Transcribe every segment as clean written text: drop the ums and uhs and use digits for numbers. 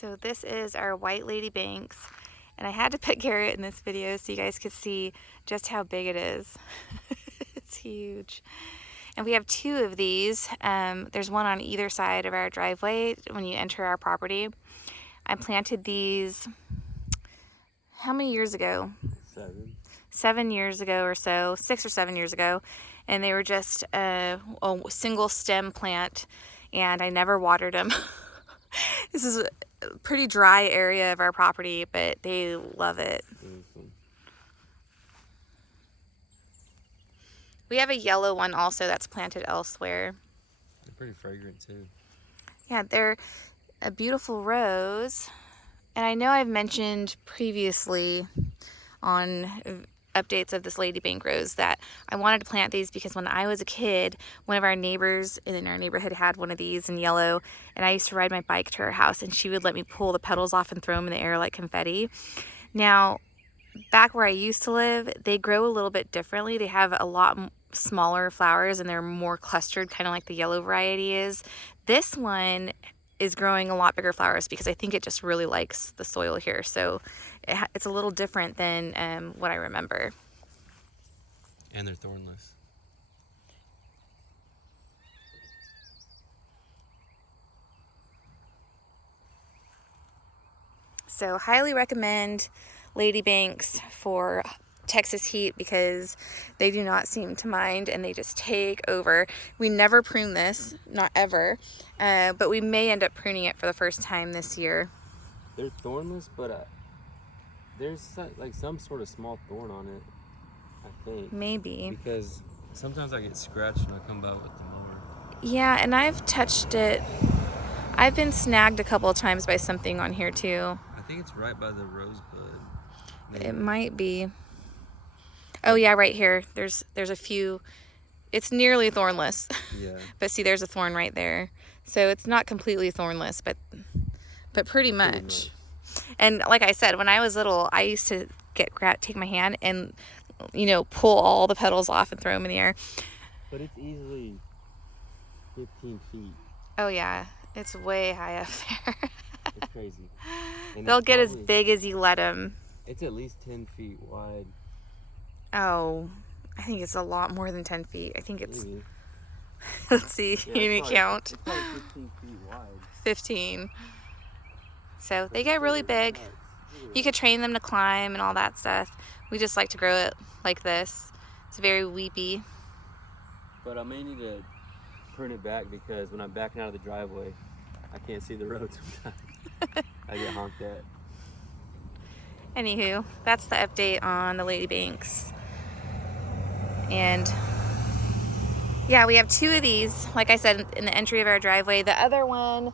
So this is our white lady banks, and I had to put Garrett in this video so you guys could see just how big it is. It's huge. And we have two of these. There's one on either side of our driveway when you enter our property. I planted these, how many years ago? 7 years ago or so, 6 or 7 years ago. And they were just a single stem plant, and I never watered them. This is a pretty dry area of our property, but they love it. We have a yellow one also that's planted elsewhere. They're pretty fragrant too. Yeah, they're a beautiful rose. And I know I've mentioned previously on updates of this ladybank rose that I wanted to plant these because when I was a kid, one of our neighbors in our neighborhood had one of these in yellow, and I used to ride my bike to her house and she would let me pull the petals off and throw them in the air like confetti. Now, back where I used to live, they grow a little bit differently. They have a lot smaller flowers and they're more clustered, kind of like the yellow variety is. This one is growing a lot bigger flowers because I think it just really likes the soil here. So it's a little different than what I remember. And they're thornless. So highly recommend ladybanks for Texas heat because they do not seem to mind and they just take over. We never prune this, not ever, but we may end up pruning it for the first time this year. They're thornless, but there's like some sort of small thorn on it, I think. Maybe. Because sometimes I get scratched when I come by with the mower. Yeah, and I've touched it. I've been snagged a couple of times by something on here too. I think it's right by the rosebud. Maybe. It might be. Oh yeah, right here. There's a few. It's nearly thornless. Yeah. But see, there's a thorn right there. So it's not completely thornless, but pretty much. And like I said, when I was little, I used to take my hand and, you know, pull all the petals off and throw them in the air. But it's easily 15 feet. Oh yeah, it's way high up there. It's crazy. And They'll get as big as you let them. It's at least 10 feet wide. Oh, I think it's a lot more than 10 feet. I think it's, Maybe. let's see, Yeah, you need to count. It's probably 15 feet wide. 15. So they get really big. You could train them to climb and all that stuff. We just like to grow it like this. It's very weepy. But I may need to prune it back because when I'm backing out of the driveway, I can't see the road sometimes. I get honked at. Anywho, that's the update on the ladybanks. And yeah, we have two of these, like I said, in the entry of our driveway. The other one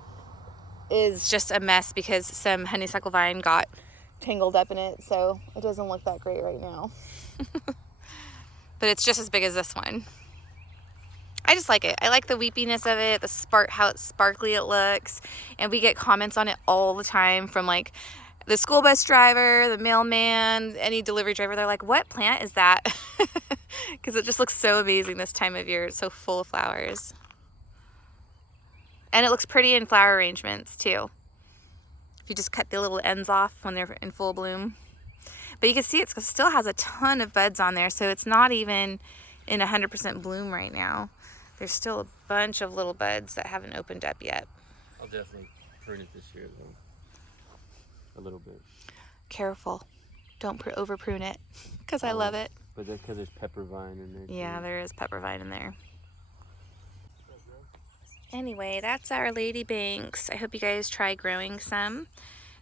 is just a mess because some honeysuckle vine got tangled up in it, so it doesn't look that great right now. But it's just as big as this one. I just like it. I like the weepiness of it, how sparkly it looks, and we get comments on it all the time from like the school bus driver, the mailman, any delivery driver. They're like, what plant is that? Because it just looks so amazing this time of year. It's so full of flowers. And it looks pretty in flower arrangements too. If you just cut the little ends off when they're in full bloom. But you can see it still has a ton of buds on there, so it's not even in 100% bloom right now. There's still a bunch of little buds that haven't opened up yet. I'll definitely prune it this year though. A little bit. Careful. Don't over prune it, because I love it. But that's because there's pepper vine in there. Yeah, there is pepper vine in there. Anyway, that's our ladybanks. I hope you guys try growing some.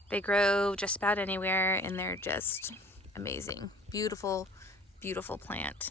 They grow just about anywhere and they're just amazing. Beautiful, beautiful plant.